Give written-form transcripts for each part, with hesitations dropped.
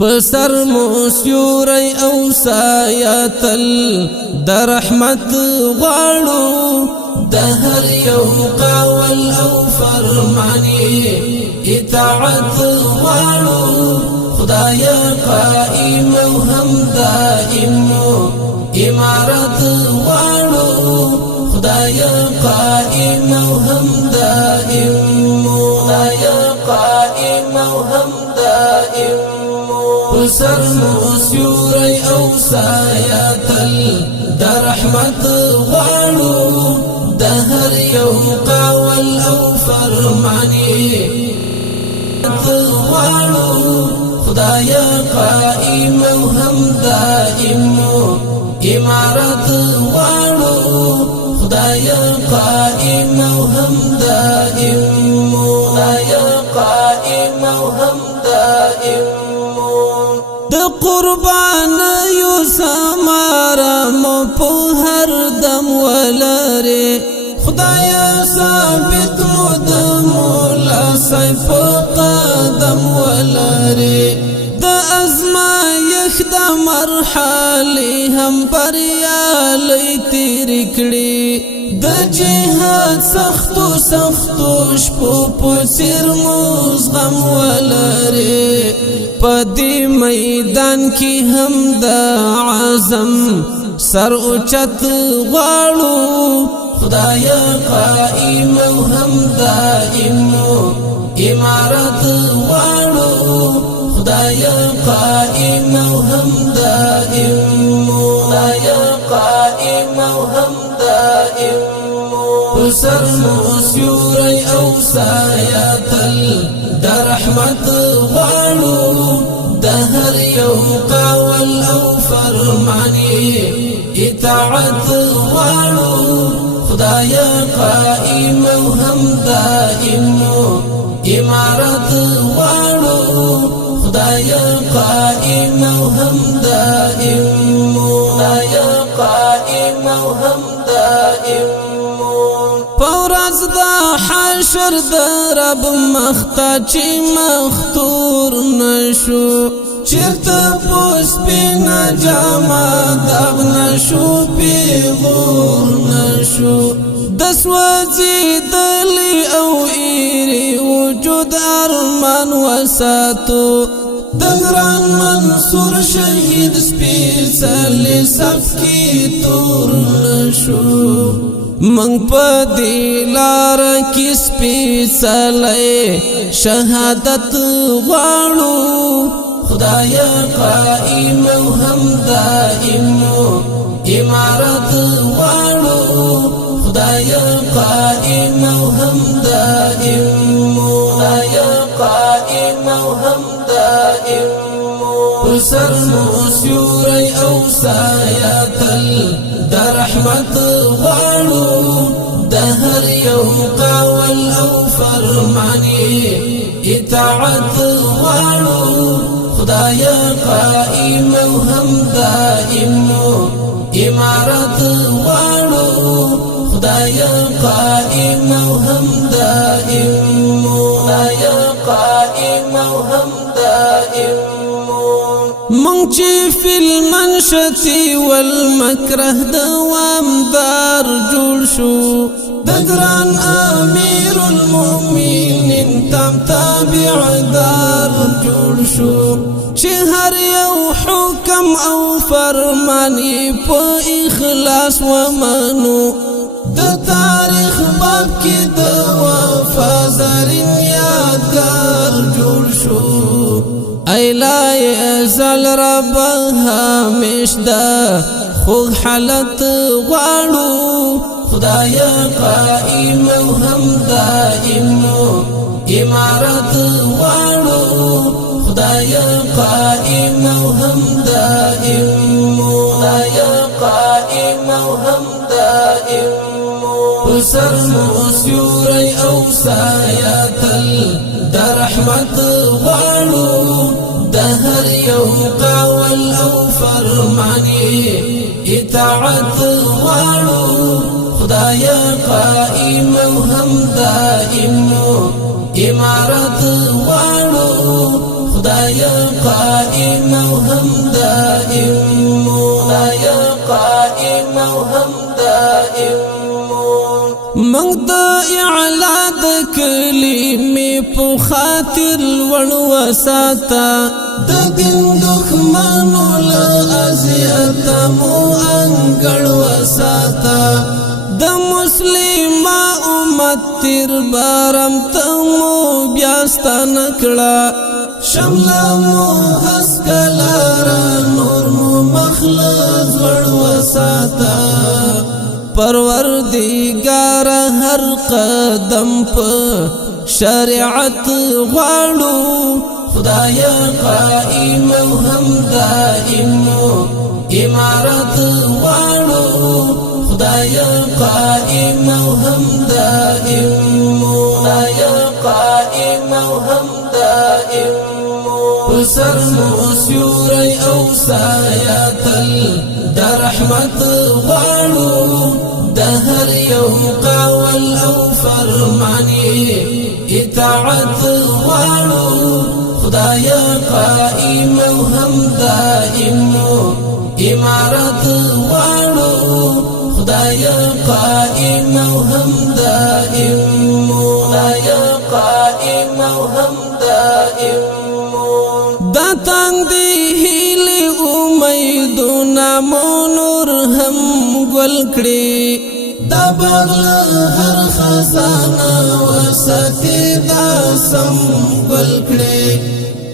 پسر موسیوری او سایتل در رحمت غواړو د هر یو قول او فرمانی اطاعت غواړو خدایا قائم او هم دائم امارت غواړو خدایا قائم او هم دائم خدایا قائم او هم دائم سر موسیوری او سایتل در رحمت غواړو د هر یو قول او فرمانی غواړو خدایا قائم او هم دائم امارت غواړو خدایا قائم او هم دائم خدایا قائم او هم دائم قربان یو سمارا مو په هر دم ولره خدایا ثابت مو د مولا سیف قدم ولره د ازمایښت د مرحله هم بریالي تیر کړي د جهاد سختو شپو په سر مزغم ولره پدی میدان کی هم د عزم سر اوچت غواړو خدایا قائم او هم دائم امارت غواړو خدایا قائم او هم دائم خدایا قائم او هم دائم سر موسیوری او سایتل در رحمت غواړو د هر یو قول او فرمانی اطاعت غواړو خدایا قائم او هم دائم امارت غواړو خدایا قائم او هم دائم خدایا قائم او هم دائم پورز دا حشر دا رب مختا چی مختور نشو چرتا پوس پینا جاما داغ نشو پیغور نشو دس وزی دلی او ایری وجود ارمان وساتو دگران منصور شهید سپیڅلی صف کی تور نشو منگ پا دیلار کی سپیڅلی شهادت غواړو خدایا قائم او هم دائم امارت غواړو خدایا قائم او هم دائم خدایا قائم او هم دائم سر موسیوری او سایتل در رحمت غواړو د هر یو قول او فرمانی اطاعت غواړو خدایا قائم او هم دائم امارت غواړو خدایا قائم او هم دائم خدایا قائم او هم دائم من چی فی المنشتی والمکره دوامدار جوړ شو دگران امیر المؤمنین تام تابع دار جوړ شو چې هر یو حکم او فرمانی په اخلاص ومنو د تاریخ باب کې د وفا زرین یادګار جوړ شو ایلا یزل رب همیش دا خوږ حالت غواړو خدایا قائم او هم دائم امارت غواړو خدایا قائم او هم دائم خدایا قائم او هم دائم سر موسیوری او سایتل در رحمت غواړو د هر یو قول او فرمانی اطاعت غواړو خدایا قائم او هم دائم امارت غواړو خدای خدایا قائم او هم دائم خدایا قائم او هم دائم منگ دا اعلا دا کلمی پو خاطر لوڑ وساتا دا دین دخمانو لازیتا مو انگڑ وساتا دا مسلم امت تیر بارم تمو بیاستا نکڑا شملا مو حسکلارا نور مو مخلص وڑ وساتا پروردگار ہر قدم پا شریعت غواړو خدایا قائم او هم دائم امارت غواړو خدایا قائم او هم دائم خدایا قائم او هم دائم پسر مو سیوری او سایاتل دا رحمت غواړو دهر یو قاول او فرمانی اطاعت غواړو خدایا قائم او هم دائم امارت غواړو خدایا قائم او هم دائم خدایا قائم او هم دائم دا تنگ دی هیلی امیدونا مو نور هم گل کړي دا بغل هر خزانه وساتي دا سم گل کړي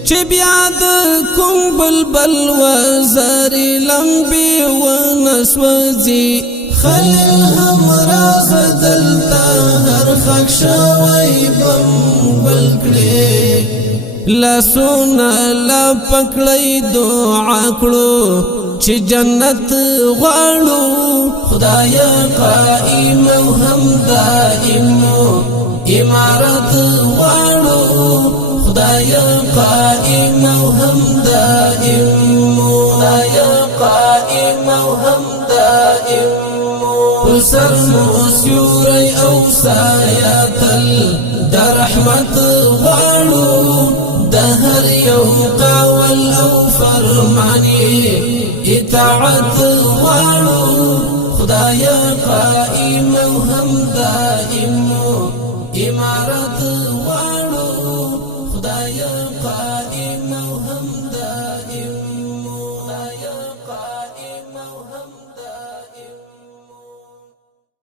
چې بیا د کوم بلبل وزاري لمبي ونسوځي خلیل هم راز دلتا هر خاک شوی بم بل کړي لاسونا لا پکړی دعا کړو چې جنت غواړو خدایا قائم او هم دائم امارت غواړو خدایا قائم او هم دائم خدایا قائم او هم دائم پسر مو سیوری او سایاتل دا رحمت غواړو دهر یو قاول او فرمانی اطاعت غواړو خدایا قائم او هم دائم امارت